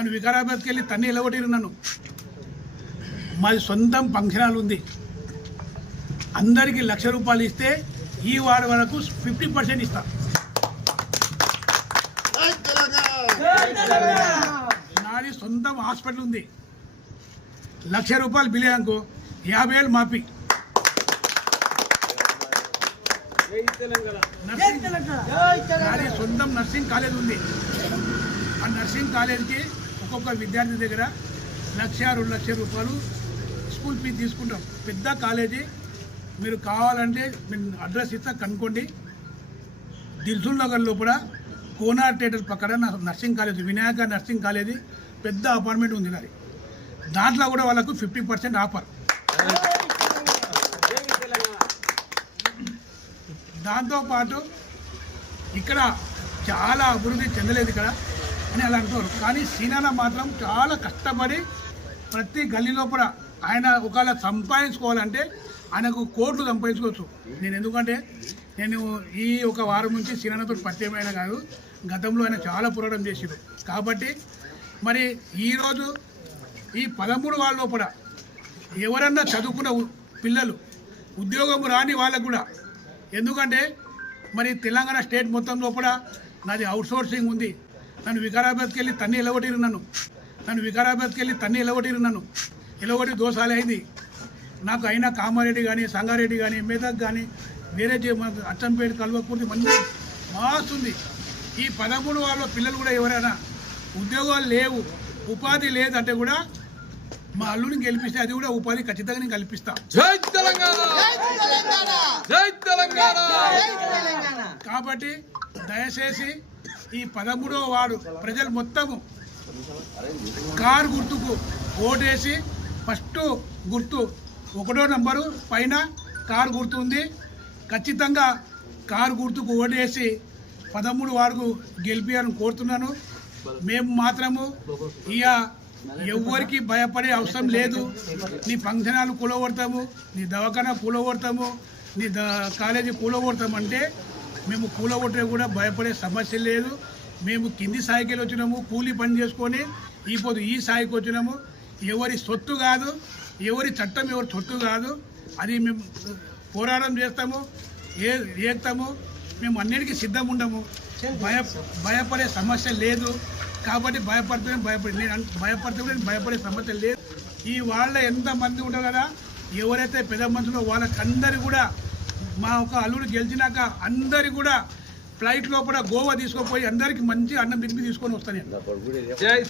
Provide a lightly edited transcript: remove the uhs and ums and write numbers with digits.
నన్ను వికారాబాద్కి వెళ్ళి తన్ని ఎలగొట్టిరు. నన్ను మాది సొంతం ఫంక్షన్ హాల్ ఉంది. అందరికీ 1,00,000 రూపాయలు ఇస్తే ఈ వార్డు వరకు 50% ఇస్తా. నాది సొంతం హాస్పిటల్ ఉంది. 1,00,000 రూపాయలు బిల్ అనుకో 50,000 మాఫీ. నాది సొంతం నర్సింగ్ కాలేజ్ ఉంది. ఆ నర్సింగ్ కాలేజ్కి ఒక్కొక్క విద్యార్థి దగ్గర 1,00,000, 2,00,000 రూపాయలు స్కూల్ ఫీజు తీసుకుంటాం. పెద్ద కాలేజీ. మీరు కావాలంటే నేను అడ్రస్ ఇస్తా, కనుక్కోండి. దిల్సుల్ నగర్ లోపల కోనార్ థియేటర్ పక్కన nursing college, Vinayaka nursing college పెద్ద అపార్ట్మెంట్ ఉంది. అది దాంట్లో కూడా వాళ్ళకు 50% ఆఫర్. దాంతోపాటు ఇక్కడ చాలా అభివృద్ధి చెందలేదు ఇక్కడ అని అలా అంటారు. కానీ సీనాల మాత్రం చాలా కష్టపడి ప్రతి గల్లీ లోపల ఆయన ఒకవేళ సంపాదించుకోవాలంటే ఆయనకు కోట్లు సంపాదించుకోవచ్చు. నేను ఎందుకంటే నేను ఈ ఒక వారం నుంచి సీనాలతో పరిచయం అయినా కాదు, గతంలో ఆయన చాలా పోరాటం చేసారు. కాబట్టి మరి ఈరోజు ఈ 13 వాళ్ళ లోపల ఎవరన్నా చదువుకున్న పిల్లలు ఉద్యోగం రాని వాళ్ళకు కూడా, ఎందుకంటే మరి తెలంగాణ స్టేట్ మొత్తం లోపల నాది అవుట్సోర్సింగ్ ఉంది. నన్ను వికారాబాద్కి వెళ్ళి తన్ని ఎలగొట్టిరు. నన్ను ఎలగొట్టి దోసాలు అయింది. నాకు అయినా కామారెడ్డి కానీ, సంగారెడ్డి కానీ, మెదక్ కానీ, వేరే అచ్చంపేట, కల్వకుర్తి మంది మాస్తుంది. ఈ 13 వాళ్ళ పిల్లలు కూడా ఎవరైనా ఉద్యోగాలు లేవు, ఉపాధి లేదంటే కూడా మా అల్లుని గెలిపిస్తే అది కూడా ఉపాధి ఖచ్చితంగా నేను కల్పిస్తా. జై తెలంగాణ, జై తెలంగాణ. కాబట్టి దయచేసి ఈ 13వ వార్డు ప్రజలు మొత్తము కారు గుర్తుకు ఓటేసి, ఫస్ట్ గుర్తు 1వ నంబరు పైన కారు గుర్తు ఉంది. ఖచ్చితంగా కారు గుర్తుకు ఓటేసి 13 వార్డుకు గెలిపియాలని కోరుతున్నాను. మేము మాత్రము ఇక ఎవరికి భయపడే అవసరం లేదు. నీ ఫంక్షన్ హాల్ కూలగొడతాము, నీ దవాఖానా కూలగొడతాము, నీ కాలేజీ కూలగొడతాము అంటే మేము కూలగొట్టే కూడా భయపడే సమస్య లేదు. మేము కింది స్థాయికి వచ్చినాము, కూలీ పని చేసుకొని ఇప్పుడు ఈ స్థాయికి వచ్చినాము. ఎవరి సొత్తు కాదు, ఎవరి చట్టం ఎవరి సొత్తు కాదు. అది మేము పోరాటం చేస్తాము, ఏస్తాము. మేము అన్నిటికీ సిద్ధం ఉండము. భయపడే సమస్య లేదు. కాబట్టి నేను భయపడే సమస్య లేదు. ఈ వాళ్ళ ఎంతమంది ఉంటారు కదా, ఎవరైతే పెద్ద మనుషులో వాళ్ళకందరి కూడా మా ఒక అల్లుడు గెలిచినాక అందరి కూడా ఫ్లైట్ లోపల గోవా తీసుకుపోయి అందరికి మంచి అన్నం తినిపి తీసుకొని వస్తాను.